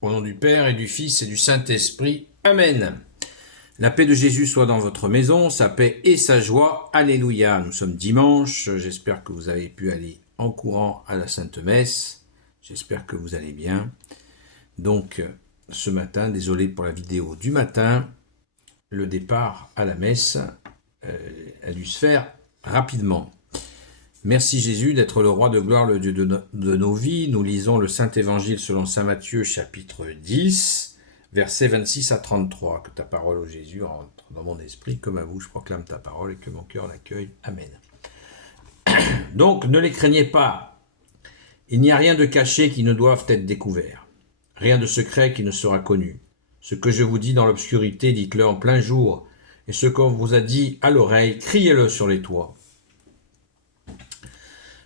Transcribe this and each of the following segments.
Au nom du Père et du Fils et du Saint-Esprit. Amen. La paix de Jésus soit dans votre maison, sa paix et sa joie. Alléluia. Nous sommes dimanche. J'espère que vous avez pu aller en courant à la Sainte Messe. J'espère que vous allez bien. Donc, ce matin, désolé pour la vidéo du matin, le départ à la messe a dû se faire rapidement. Merci Jésus d'être le roi de gloire, le Dieu de nos vies. Nous lisons le Saint-Évangile selon saint Matthieu, chapitre 10, versets 26 à 33. Que ta parole, ô Jésus, rentre dans mon esprit, comme à vous, je proclame ta parole et que mon cœur l'accueille. Amen. Donc, ne les craignez pas. Il n'y a rien de caché qui ne doive être découvert. Rien de secret qui ne sera connu. Ce que je vous dis dans l'obscurité, dites-le en plein jour. Et ce qu'on vous a dit à l'oreille, criez-le sur les toits.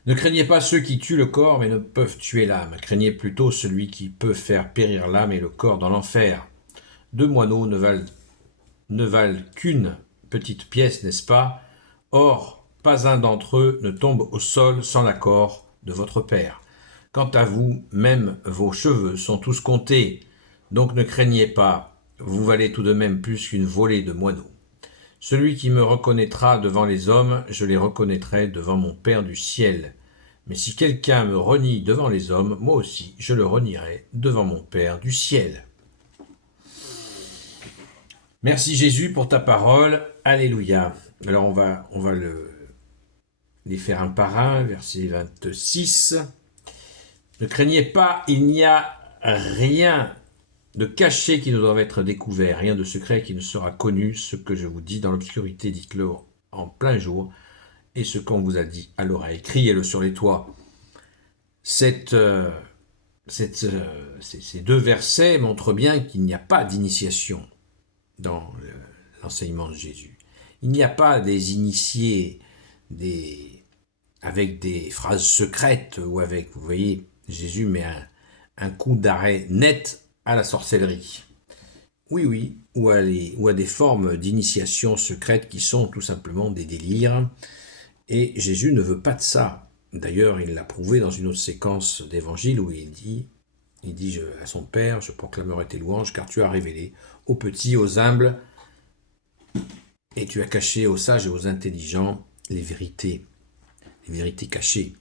Ne craignez pas ceux qui tuent le corps mais ne peuvent tuer l'âme. Craignez plutôt celui qui peut faire périr l'âme et le corps dans l'enfer. 2 moineaux ne valent qu'une petite pièce, n'est-ce pas? Or, pas un d'entre eux ne tombe au sol sans l'accord de votre Père. Quant à vous, même vos cheveux sont tous comptés. Donc ne craignez pas, vous valez tout de même plus qu'une volée de moineaux. Celui qui me reconnaîtra devant les hommes, je les reconnaîtrai devant mon Père du ciel. Mais si quelqu'un me renie devant les hommes, moi aussi je le renierai devant mon Père du ciel. Merci Jésus pour ta parole. Alléluia. Alors on va les faire un par un, verset 26. Ne craignez pas, il n'y a rien de caché qui ne doit être découvert, rien de secret qui ne sera connu. Ce que je vous dis dans l'obscurité, dites-le en plein jour, et ce qu'on vous a dit à l'oreille, criez-le sur les toits. Ces 2 versets montrent bien qu'il n'y a pas d'initiation dans l'enseignement de Jésus. Il n'y a pas des initiés avec des phrases secrètes ou avec, vous voyez, Jésus met un coup d'arrêt net à la sorcellerie. Oui, ou à des formes d'initiation secrète qui sont tout simplement des délires. Et Jésus ne veut pas de ça. D'ailleurs, il l'a prouvé dans une autre séquence d'évangile où il dit à son Père, je proclamerai tes louanges car tu as révélé aux petits, aux humbles, et tu as caché aux sages et aux intelligents les vérités cachées,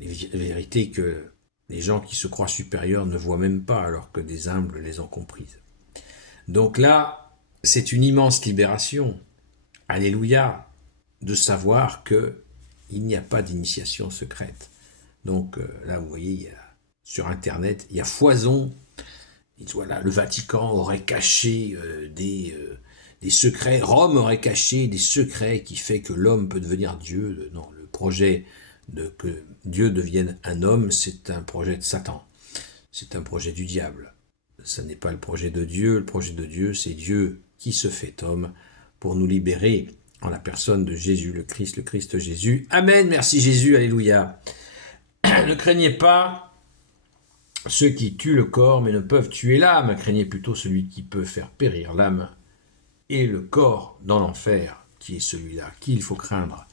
les vérités que les gens qui se croient supérieurs ne voient même pas alors que des humbles les ont comprises. Donc là, c'est une immense libération. Alléluia, de savoir que il n'y a pas d'initiation secrète. Donc là, vous voyez, sur Internet, il y a foison. Voilà, le Vatican aurait caché des secrets, Rome aurait caché des secrets qui fait que l'homme peut devenir Dieu. Non, le projet que Dieu devienne un homme, c'est un projet de Satan. C'est un projet du diable. Ce n'est pas le projet de Dieu. Le projet de Dieu, c'est Dieu qui se fait homme pour nous libérer en la personne de Jésus, le Christ Jésus. Amen, merci Jésus, alléluia. Ne craignez pas ceux qui tuent le corps mais ne peuvent tuer l'âme. Craignez plutôt celui qui peut faire périr l'âme et le corps dans l'enfer, qui est celui-là. Qui il faut craindre?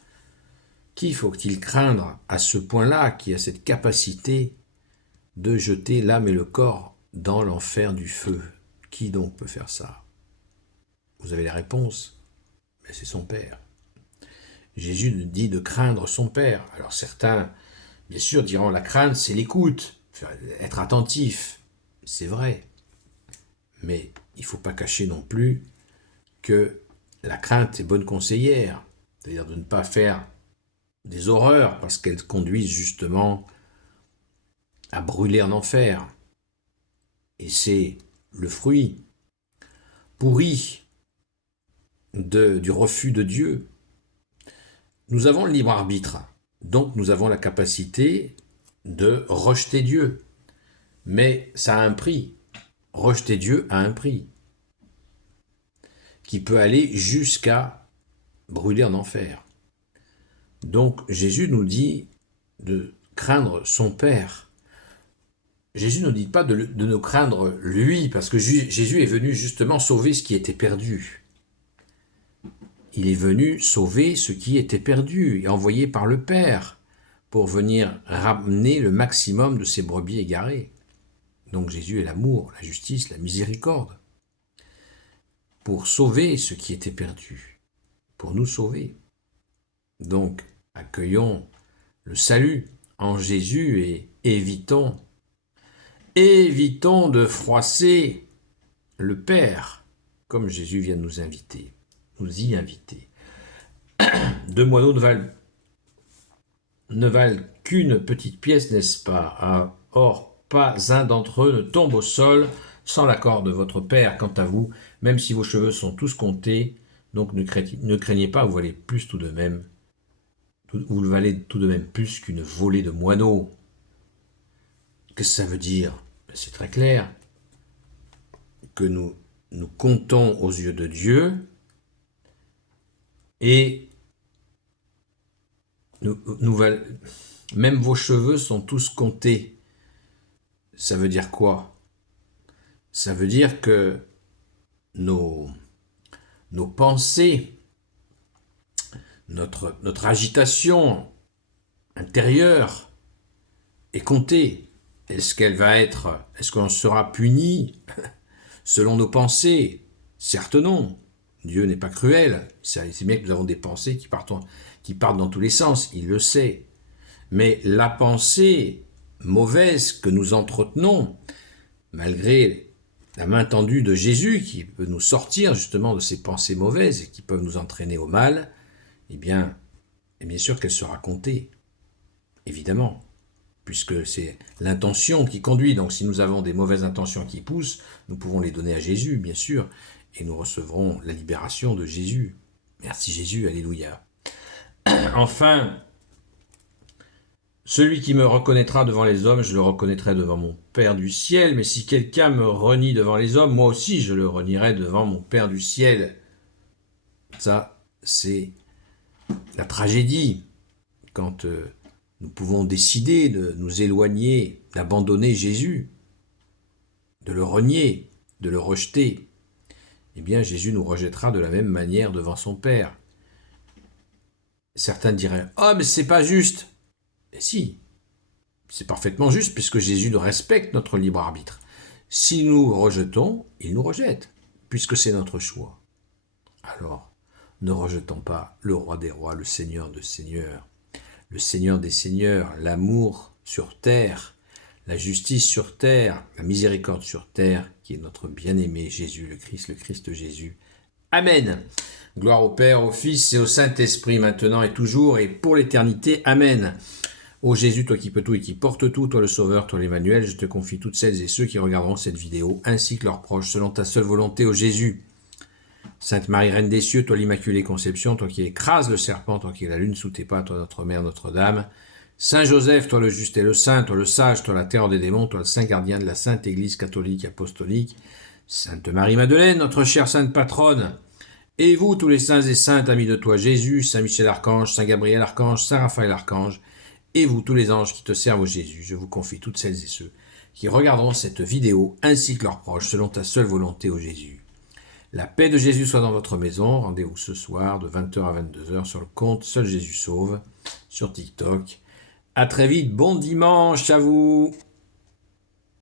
Qui faut-il craindre à ce point-là, qui a cette capacité de jeter l'âme et le corps dans l'enfer du feu? Qui donc peut faire ça? Vous avez la réponse? Mais c'est son Père. Jésus dit de craindre son Père. Alors certains, bien sûr, diront la crainte, c'est l'écoute, être attentif. C'est vrai. Mais il ne faut pas cacher non plus que la crainte est bonne conseillère. C'est-à-dire de ne pas faire des horreurs parce qu'elles conduisent justement à brûler en enfer. Et c'est le fruit pourri du refus de Dieu. Nous avons le libre arbitre, donc nous avons la capacité de rejeter Dieu. Mais ça a un prix. Rejeter Dieu a un prix qui peut aller jusqu'à brûler en enfer. Donc Jésus nous dit de craindre son Père. Jésus ne dit pas de nous craindre lui, parce que Jésus est venu justement sauver ce qui était perdu. Il est venu sauver ce qui était perdu et envoyé par le Père pour venir ramener le maximum de ses brebis égarées. Donc Jésus est l'amour, la justice, la miséricorde, pour sauver ce qui était perdu, pour nous sauver. Donc, accueillons le salut en Jésus et évitons de froisser le Père, comme Jésus vient de nous y inviter. Deux moineaux ne valent qu'une petite pièce, n'est-ce pas? Or, pas un d'entre eux ne tombe au sol sans l'accord de votre Père. Quant à vous, même si vos cheveux sont tous comptés, donc ne craignez pas, vous valez plus tout de même. Vous le valez tout de même plus qu'une volée de moineaux. Qu'est-ce que ça veut dire? C'est très clair. Que nous comptons aux yeux de Dieu et même vos cheveux sont tous comptés. Ça veut dire quoi? Ça veut dire que nos pensées, notre agitation intérieure est comptée. Est-ce qu'on sera puni selon nos pensées? Certes non. Dieu n'est pas cruel. C'est bien que nous avons des pensées qui partent dans tous les sens, il le sait. Mais la pensée mauvaise que nous entretenons, malgré la main tendue de Jésus qui peut nous sortir justement de ces pensées mauvaises et qui peuvent nous entraîner au mal, eh bien sûr qu'elle sera comptée, évidemment, puisque c'est l'intention qui conduit. Donc si nous avons des mauvaises intentions qui poussent, nous pouvons les donner à Jésus, bien sûr, et nous recevrons la libération de Jésus. Merci Jésus, alléluia. Enfin, celui qui me reconnaîtra devant les hommes, je le reconnaîtrai devant mon Père du ciel, mais si quelqu'un me renie devant les hommes, moi aussi je le renierai devant mon Père du ciel. Ça, c'est la tragédie, quand nous pouvons décider de nous éloigner, d'abandonner Jésus, de le renier, de le rejeter. Eh bien, Jésus nous rejettera de la même manière devant son Père. Certains diraient « Oh, mais c'est pas juste !» Et si, c'est parfaitement juste, puisque Jésus respecte notre libre arbitre. Si nous rejetons, il nous rejette, puisque c'est notre choix. Alors, ne rejetons pas le roi des rois, le Seigneur des seigneurs, l'amour sur terre, la justice sur terre, la miséricorde sur terre, qui est notre bien-aimé Jésus, le Christ Jésus. Amen. Gloire au Père, au Fils et au Saint-Esprit, maintenant et toujours et pour l'éternité. Amen. Ô Jésus, toi qui peux tout et qui portes tout, toi le Sauveur, toi l'Emmanuel, je te confie toutes celles et ceux qui regarderont cette vidéo, ainsi que leurs proches, selon ta seule volonté, ô Jésus. Sainte Marie, Reine des cieux, toi l'Immaculée Conception, toi qui écrases le serpent, toi qui es la lune sous tes pas, toi notre Mère, Notre-Dame. Saint Joseph, toi le juste et le saint, toi le sage, toi la terreur des démons, toi le saint gardien de la Sainte Église catholique apostolique. Sainte Marie-Madeleine, notre chère sainte patronne. Et vous, tous les saints et saintes, amis de toi, Jésus, Saint Michel Archange, Saint Gabriel Archange, Saint Raphaël Archange, et vous, tous les anges qui te servent au Jésus, je vous confie toutes celles et ceux qui regarderont cette vidéo, ainsi que leurs proches, selon ta seule volonté, ô Jésus. La paix de Jésus soit dans votre maison. Rendez-vous ce soir de 20h à 22h sur le compte Seul Jésus Sauve, sur TikTok. À très vite, bon dimanche à vous.